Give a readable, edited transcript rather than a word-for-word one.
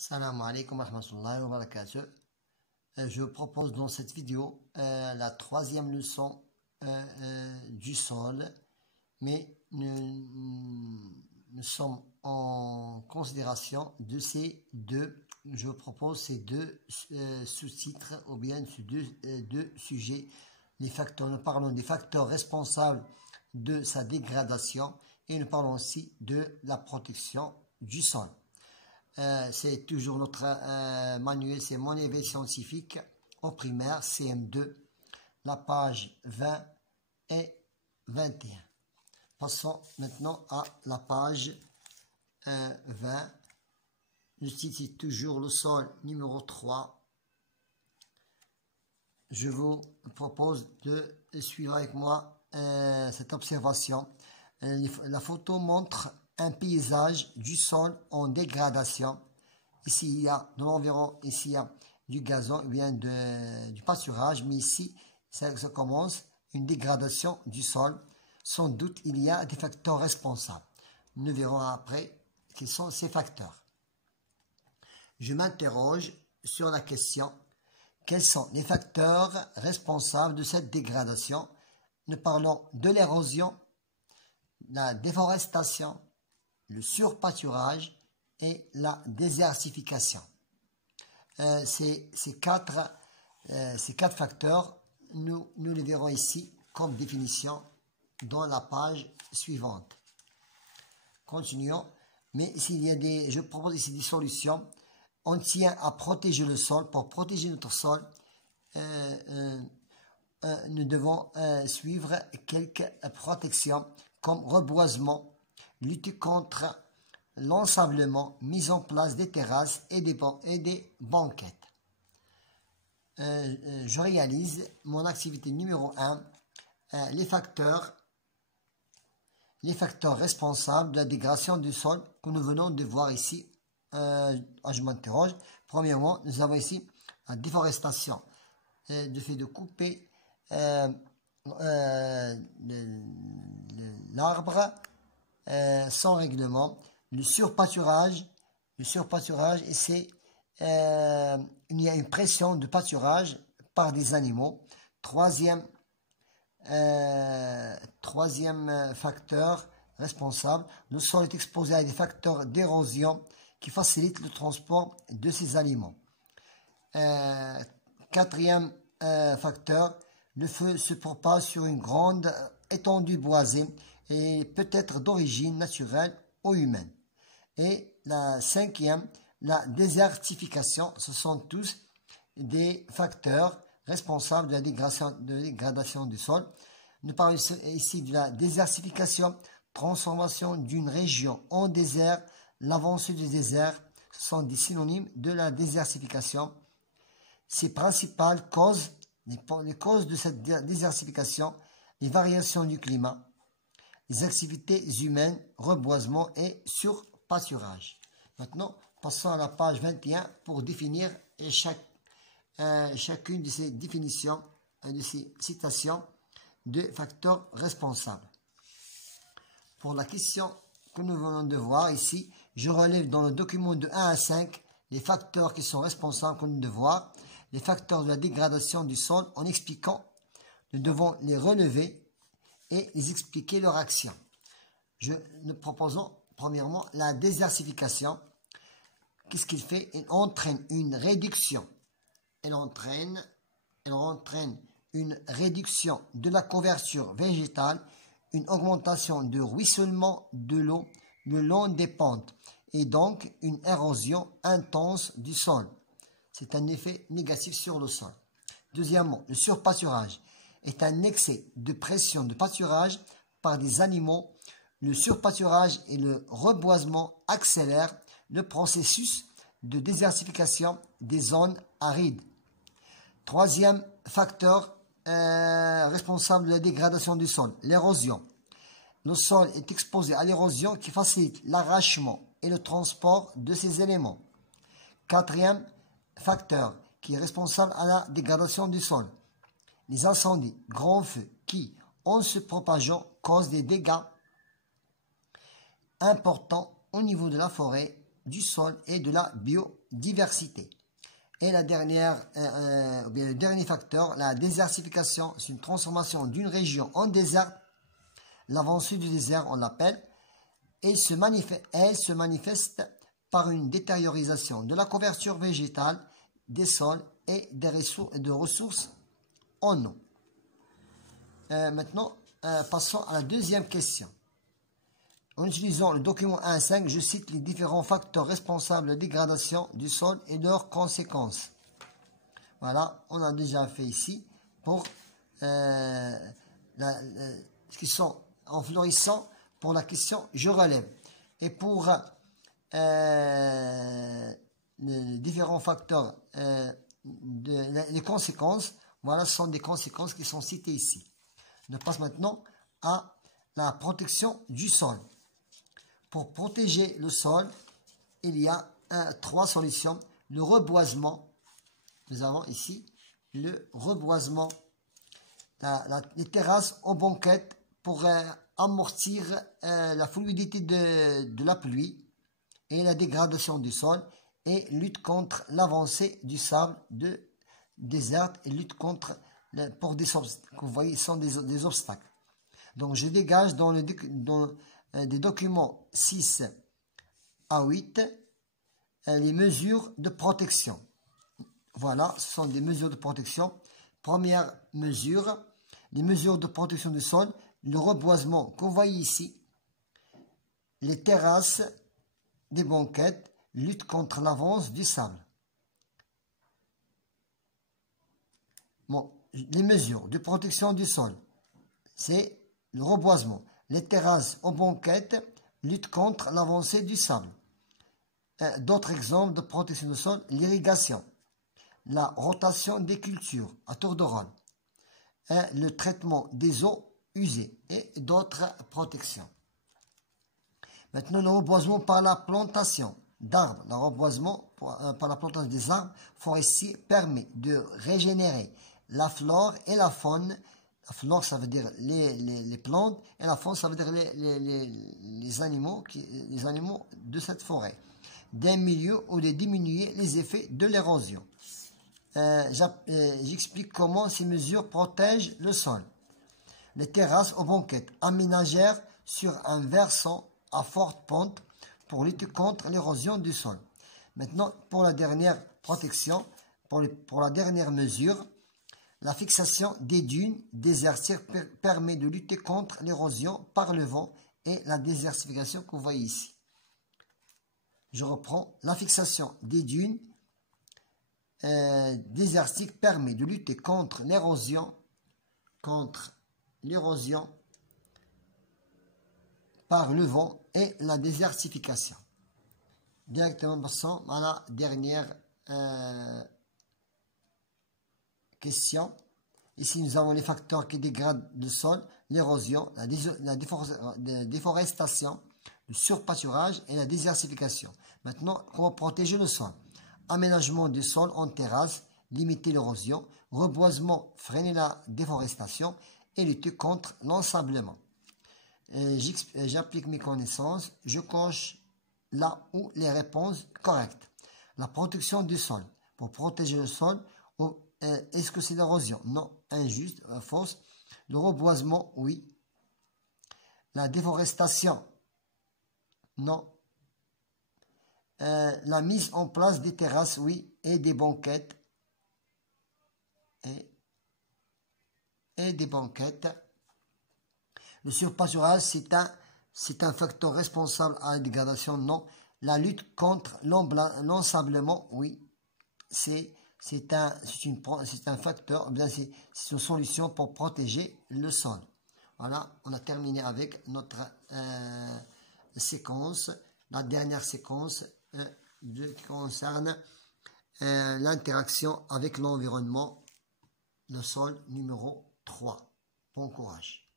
Salam alaikum wa rahmatullahi wa barakatuh. Je vous propose dans cette vidéo la troisième leçon du sol, mais nous sommes en considération de ces deux. Je vous propose ces deux sous-titres ou bien ces deux sujets. Les facteurs, nous parlons des facteurs responsables de sa dégradation et nous parlons aussi de la protection du sol. C'est toujours notre manuel, c'est mon éveil scientifique au primaire, CM2, la page 20 et 21. Passons maintenant à la page 20. Le titre est toujours le sol numéro 3. Je vous propose de suivre avec moi cette observation. La photo montre un paysage du sol en dégradation. Ici, il y a dans l'environ, ici, il y a du gazon, ou bien du pâturage, mais ici, ça commence une dégradation du sol. Sans doute, il y a des facteurs responsables. Nous verrons après quels sont ces facteurs. Je m'interroge sur la question: quels sont les facteurs responsables de cette dégradation? Nous parlons de l'érosion, la déforestation, le surpâturage et la désertification. Ces quatre facteurs, nous les verrons ici comme définition dans la page suivante. Continuons. Mais s'il y a je propose ici des solutions. On tient à protéger le sol. Pour protéger notre sol, nous devons suivre quelques protections comme reboisement, lutter contre l'ensablement, mise en place des terrasses et des banquettes. Je réalise mon activité numéro 1, les facteurs responsables de la dégradation du sol que nous venons de voir ici. Je m'interroge. Premièrement, nous avons ici la déforestation, le fait de couper l'arbre sans règlement, le surpâturage, et c'est il y a une pression de pâturage par des animaux. Troisième facteur responsable, le sol est exposé à des facteurs d'érosion qui facilitent le transport de ces aliments. Quatrième facteur, le feu se propage sur une grande étendue boisée et peut être d'origine naturelle ou humaine. Et la cinquième, la désertification. Ce sont tous des facteurs responsables de la dégradation du sol. Nous parlons ici de la désertification, transformation d'une région en désert, l'avancée du désert. Ce sont des synonymes de la désertification. Ces principales causes, les causes de cette désertification, les variations du climat, les activités humaines, reboisement et surpâturage. Maintenant, passons à la page 21 pour définir chacune de ces définitions, de ces citations de facteurs responsables. Pour la question que nous venons de voir ici, je relève dans le document de 1 à 5 les facteurs qui sont responsables que nous devons voir, les facteurs de la dégradation du sol en expliquant. Nous devons les relever et les expliquer leur action. Nous proposons premièrement la désertification. Qu'est-ce qu'il fait? Il entraîne une réduction. Elle entraîne une réduction de la couverture végétale, une augmentation de ruissellement de l'eau le long des pentes et donc une érosion intense du sol. C'est un effet négatif sur le sol. Deuxièmement, le surpâturage est un excès de pression de pâturage par des animaux. Le surpâturage et le reboisement accélèrent le processus de désertification des zones arides. Troisième facteur responsable de la dégradation du sol, l'érosion. Le sol est exposé à l'érosion qui facilite l'arrachement et le transport de ces éléments. Quatrième facteur qui est responsable à la dégradation du sol, les incendies, grands feux qui, en se propageant, causent des dégâts importants au niveau de la forêt du sol et de la biodiversité. Et la dernière, bien le dernier facteur, la désertification, c'est une transformation d'une région en désert. L'avancée du désert, on l'appelle, et elle se manifeste par une détériorisation de la couverture végétale, des sols et de ressources en eau. Maintenant, passons à la deuxième question. En utilisant le document 1.5, je cite les différents facteurs responsables de dégradation du sol et leurs conséquences. Voilà, on a déjà fait ici pour ce qui sont en florissant pour la question je relève. Et pour les différents facteurs, les conséquences, voilà, ce sont des conséquences qui sont citées ici. On passe maintenant à la protection du sol. Pour protéger le sol, il y a trois solutions. Le reboisement, nous avons ici le reboisement, les terrasses en banquette pour amortir la fluidité de la pluie et la dégradation du sol et lutte contre l'avancée du sable de désert et lutte contre pour des obstacles. Vous voyez, ce sont des obstacles. Donc, je dégage dans des documents 6 à 8 les mesures de protection. Voilà, ce sont des mesures de protection. Première mesure, les mesures de protection du sol, le reboisement que vous voyez ici, les terrasses des banquettes, lutte contre l'avance du sable. Bon, les mesures de protection du sol, c'est le reboisement. Les terrasses aux banquettes luttent contre l'avancée du sable. D'autres exemples de protection du sol, l'irrigation, la rotation des cultures à tour de rôle, le traitement des eaux usées et d'autres protections. Maintenant, le reboisement par la plantation d'arbres. Le reboisement par la plantation des arbres forestiers permet de régénérer la flore et la faune. La flore, ça veut dire les plantes, et la faune, ça veut dire les animaux de cette forêt, d'un milieu ou de diminuer les effets de l'érosion. J'explique comment ces mesures protègent le sol. Les terrasses aux banquettes aménagères sur un versant à forte pente pour lutter contre l'érosion du sol. Maintenant, pour la dernière protection, pour la dernière mesure, la fixation des dunes désertiques permet de lutter contre l'érosion par le vent et la désertification que vous voyez ici. Je reprends. La fixation des dunes désertiques permet de lutter contre l'érosion par le vent et la désertification. Directement passons à la dernière question. Ici, nous avons les facteurs qui dégradent le sol, l'érosion, la déforestation, le surpâturage et la désertification. Maintenant, comment protéger le sol? Aménagement du sol en terrasse, limiter l'érosion, reboisement, freiner la déforestation et lutter contre l'ensablement. J'applique mes connaissances, je coche là où les réponses correctes. La protection du sol. Pour protéger le sol, est-ce que c'est l'érosion? Non. Injuste, fausse. Le reboisement, oui. La déforestation, non. La mise en place des terrasses, oui. Et des banquettes. Et des banquettes. Le surpâturage, c'est un facteur responsable à la dégradation, non. La lutte contre l'ensablement, oui. C'est un facteur, bien c'est une solution pour protéger le sol. Voilà, on a terminé avec notre séquence, la dernière séquence qui concerne l'interaction avec l'environnement, le sol numéro 3. Bon courage.